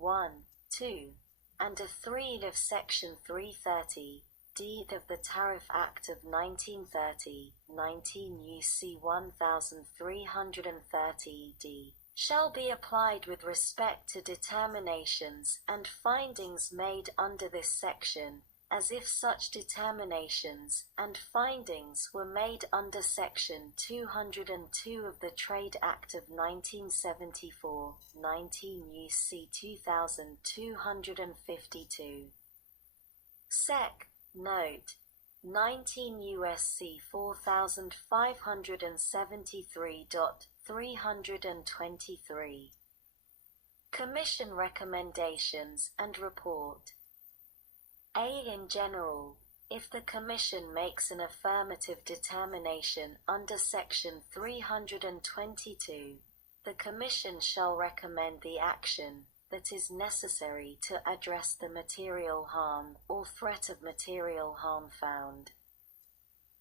1, 2, and a 3 of Section 330 D of the Tariff Act of 1930, 19 U.C. 1330 D, shall be applied with respect to determinations and findings made under this section, as if such determinations and findings were made under Section 202 of the Trade Act of 1974, 19 U.C. 2252. Sec. Note. 19 U.S.C. 4573.323. Commission Recommendations and Report. A. In general, if the Commission makes an affirmative determination under Section 322, the Commission shall recommend the action that is necessary to address the material harm or threat of material harm found.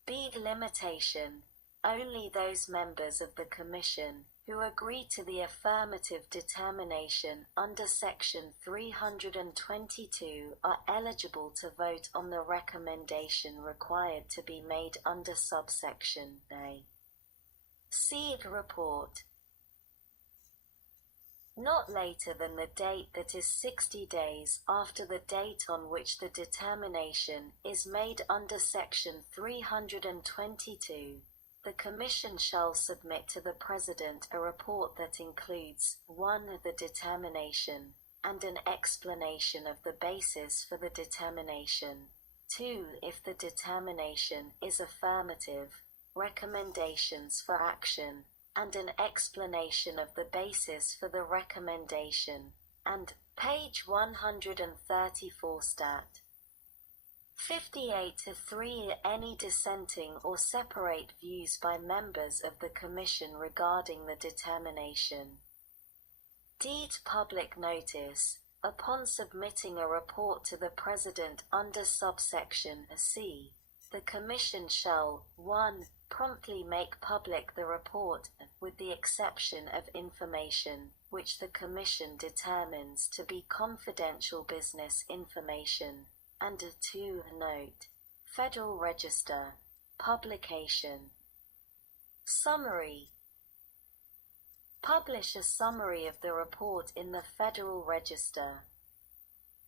B. Limitation. Only those members of the Commission who agree to the affirmative determination under Section 322 are eligible to vote on the recommendation required to be made under subsection A. Seed report. Not later than the date that is 60 days after the date on which the determination is made under Section 322, the Commission shall submit to the President a report that includes 1. The determination, and an explanation of the basis for the determination. 2. If the determination is affirmative, recommendations for action, and an explanation of the basis for the recommendation, and page 134 stat. 58-3 Any dissenting or separate views by members of the Commission regarding the determination. D. Public notice. Upon submitting a report to the President under subsection C, the Commission shall 1. Promptly make public the report, with the exception of information which the Commission determines to be confidential business information, and 2. Note. Federal Register. Publication. Summary. Publish a summary of the report in the Federal Register.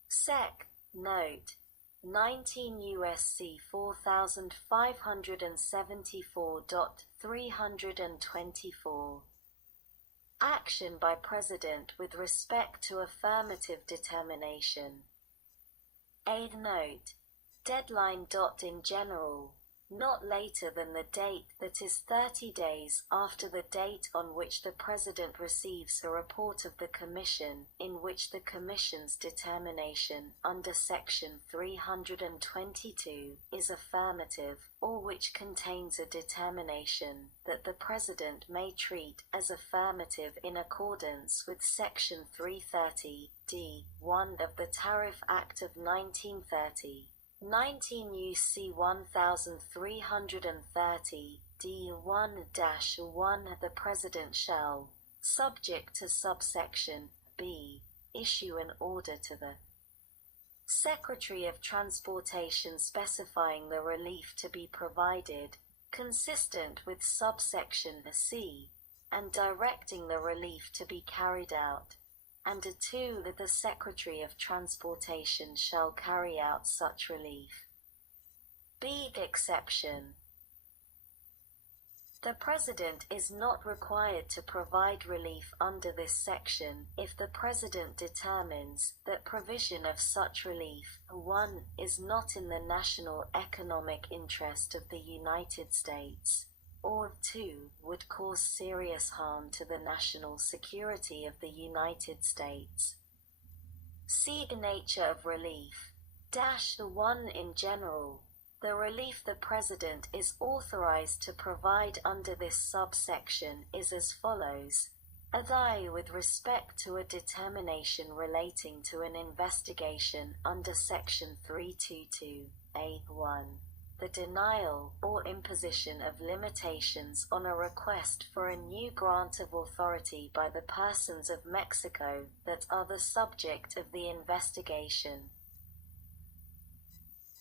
Sec. Note. 19 U.S.C. 4574.324. Action by President with respect to affirmative determination. A. Note. Deadline. In general, not later than the date that is 30 days after the date on which the President receives a report of the Commission in which the Commission's determination under Section 322 is affirmative, or which contains a determination that the President may treat as affirmative in accordance with Section 330 D.1 of the Tariff Act of 1930. 19 U.C. 1330 D.1-1 The President shall, subject to subsection B, issue an order to the Secretary of Transportation specifying the relief to be provided, consistent with subsection C, and directing the relief to be carried out. And 2. That the Secretary of Transportation shall carry out such relief. B. Exception. The President is not required to provide relief under this section if the President determines that provision of such relief 1. Is not in the national economic interest of the United States, or 2. Would cause serious harm to the national security of the United States. See the nature of relief. 1. In general, the relief the President is authorized to provide under this subsection is as follows. I. With respect to a determination relating to an investigation under Section 322, A. 1. the denial or imposition of limitations on a request for a new grant of authority by the persons of Mexico that are the subject of the investigation.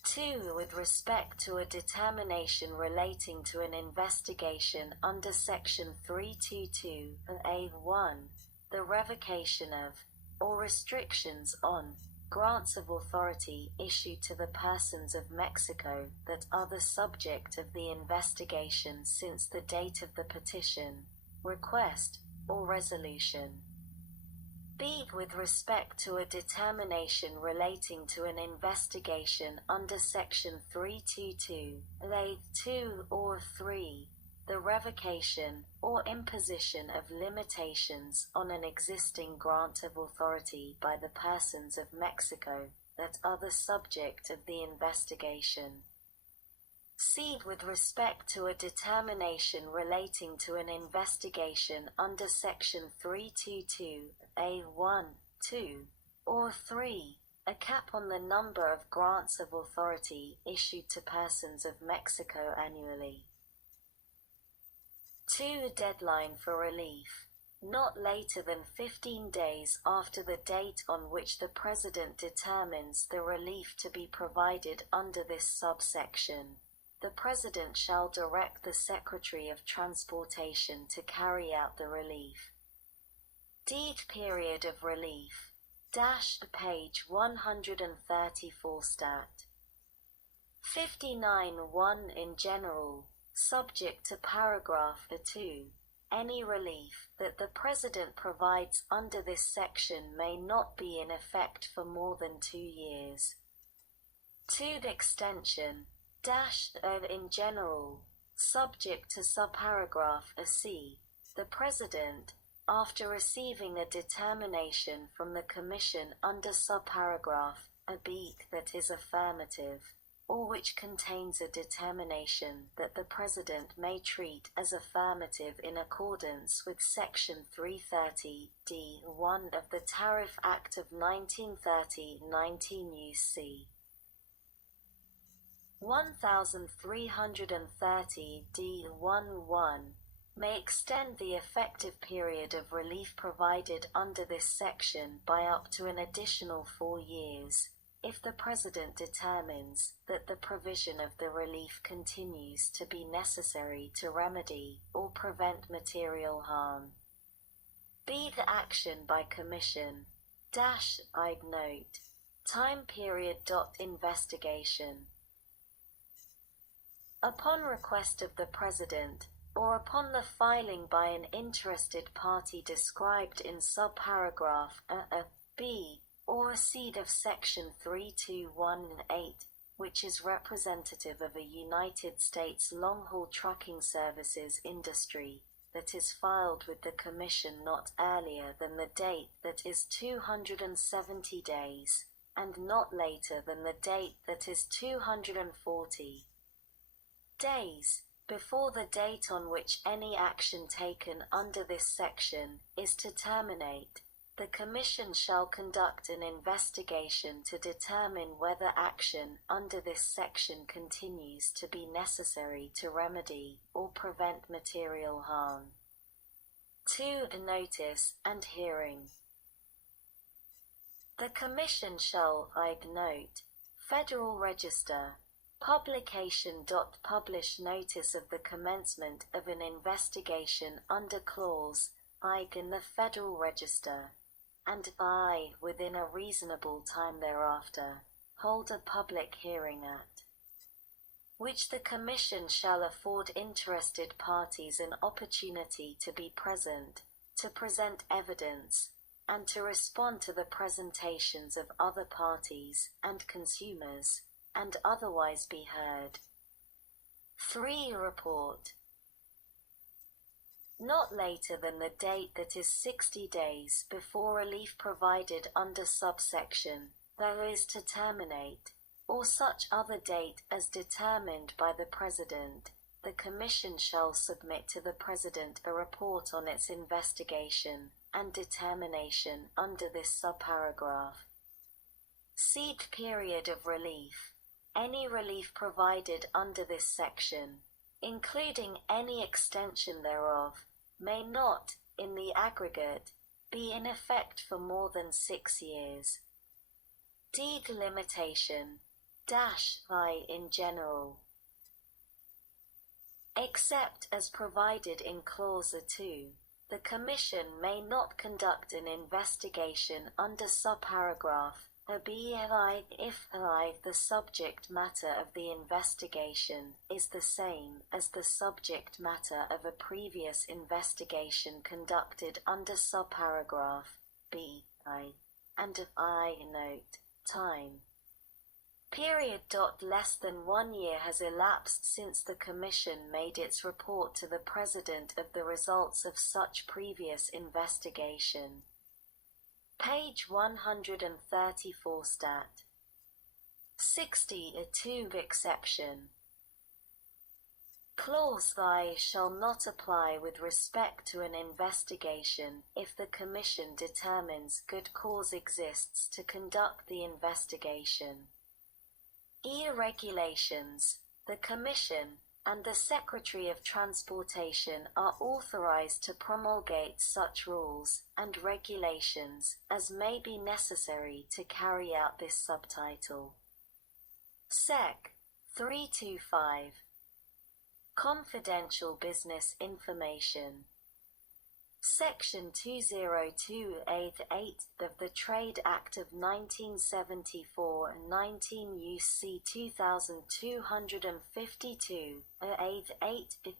2. With respect to a determination relating to an investigation under Section 322 A1, the revocation of, or restrictions on, grants of authority issued to the persons of Mexico that are the subject of the investigation since the date of the petition, request, or resolution. B. With respect to a determination relating to an investigation under Section 322, A2 or 3, the revocation or imposition of limitations on an existing grant of authority by the persons of Mexico that are the subject of the investigation. C. With respect to a determination relating to an investigation under Section 322, A1, 2, or 3, a cap on the number of grants of authority issued to persons of Mexico annually. 2. Deadline for relief. Not later than 15 days after the date on which the President determines the relief to be provided under this subsection, the President shall direct the Secretary of Transportation to carry out the relief. D. Period of relief. Page 134 Stat. 59(1) in general, subject to paragraph 2, any relief that the President provides under this section may not be in effect for more than 2 years. 2. Extension in general, subject to subparagraph C, the President, after receiving a determination from the Commission under subparagraph B that is affirmative, or which contains a determination that the President may treat as affirmative in accordance with Section 330 D1 of the Tariff Act of 1930, 19 U.C. 1330 D11 may extend the effective period of relief provided under this section by up to an additional 4 years, if the President determines that the provision of the relief continues to be necessary to remedy or prevent material harm. B. The action by Commission I'd note. Time period. Investigation. Upon request of the President, or upon the filing by an interested party described in subparagraph B or C of Section 321(8), which is representative of a United States long-haul trucking services industry, that is filed with the Commission not earlier than the date that is 270 days, and not later than the date that is 240 days, before the date on which any action taken under this section is to terminate, the Commission shall conduct an investigation to determine whether action under this section continues to be necessary to remedy or prevent material harm. 2. Notice and hearing. The Commission shall, note, Federal Register, publication. Publish notice of the commencement of an investigation under clause I in the Federal Register, and I, within a reasonable time thereafter, hold a public hearing at which the Commission shall afford interested parties an opportunity to be present, to present evidence, and to respond to the presentations of other parties and consumers, and otherwise be heard. 3. Report. Not later than the date that is 60 days before relief provided under subsection, that is to terminate, or such other date as determined by the President, the Commission shall submit to the President a report on its investigation and determination under this subparagraph. C. Period of relief. Any relief provided under this section, including any extension thereof, may not, in the aggregate, be in effect for more than 6 years. Deed limitation -I in general. Except as provided in Clause 2, the Commission may not conduct an investigation under subparagraph B if the subject matter of the investigation is the same as the subject matter of a previous investigation conducted under subparagraph B and I note time. Period. Less than 1 year has elapsed since the Commission made its report to the President of the results of such previous investigation. Page 134 Stat. 60 exception. Clause I shall not apply with respect to an investigation if the Commission determines good cause exists to conduct the investigation. Regulations. The Commission and the Secretary of Transportation are authorized to promulgate such rules and regulations as may be necessary to carry out this subtitle. Sec. 325. Confidential business information. Section 20288 of the Trade Act of 1974 and 19 U.C. 2252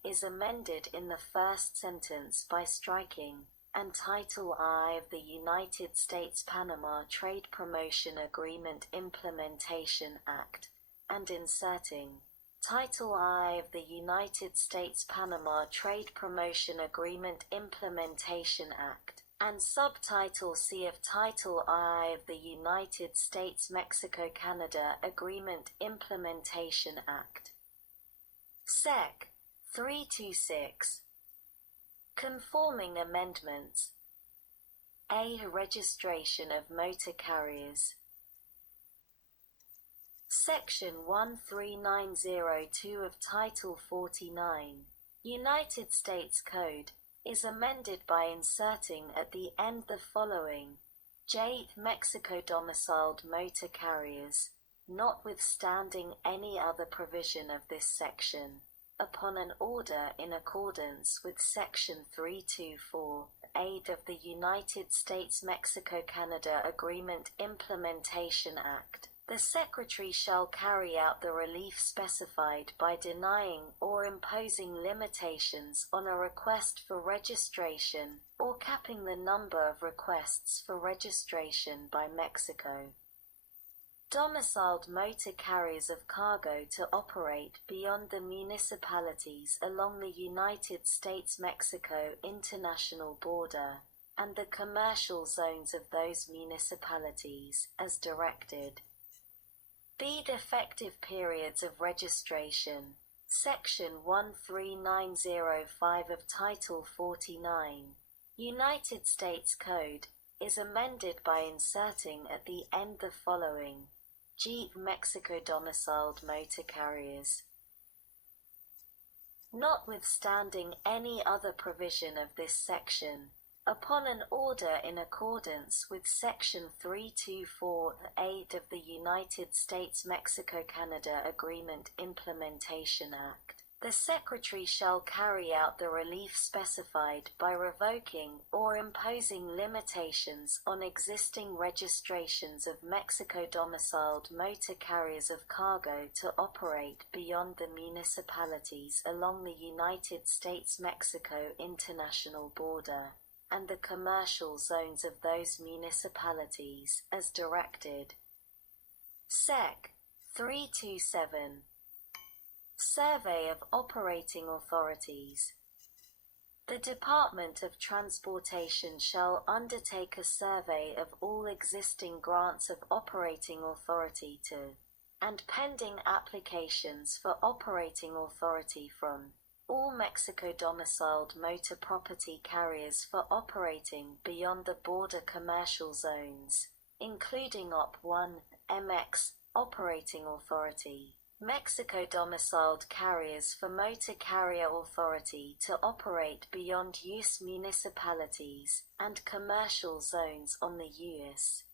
is amended in the first sentence by striking and Title I of the United States-Panama Trade Promotion Agreement Implementation Act and inserting Title I of the United States-Panama Trade Promotion Agreement Implementation Act, and Subtitle C of Title I of the United States-Mexico-Canada Agreement Implementation Act. Sec. 326. Conforming amendments. A. Registration of motor carriers. Section 13902 of Title 49, United States Code, is amended by inserting at the end the following: J. Mexico-domiciled motor carriers, notwithstanding any other provision of this section, upon an order in accordance with Section 324(8) of the United States-Mexico-Canada Agreement Implementation Act, the Secretary shall carry out the relief specified by denying or imposing limitations on a request for registration or capping the number of requests for registration by Mexico. Domiciled motor carriers of cargo to operate beyond the municipalities along the United States-Mexico international border and the commercial zones of those municipalities as directed. B. Effective periods of registration. Section 13905 of Title 49, United States Code, is amended by inserting at the end the following: G. Mexico-domiciled motor carriers. Notwithstanding any other provision of this section, upon an order in accordance with Section 324(8) of the United States-Mexico-Canada Agreement Implementation Act, the Secretary shall carry out the relief specified by revoking or imposing limitations on existing registrations of Mexico-domiciled motor carriers of cargo to operate beyond the municipalities along the United States-Mexico international border and the commercial zones of those municipalities as directed. Sec. 327. Survey of operating authorities. The Department of Transportation shall undertake a survey of all existing grants of operating authority to, and pending applications for operating authority from, all Mexico-domiciled motor property carriers for operating beyond the border commercial zones, including OP 1, MX, Operating Authority. Mexico domiciled carriers for Motor Carrier Authority to operate beyond use municipalities and commercial zones on the U.S.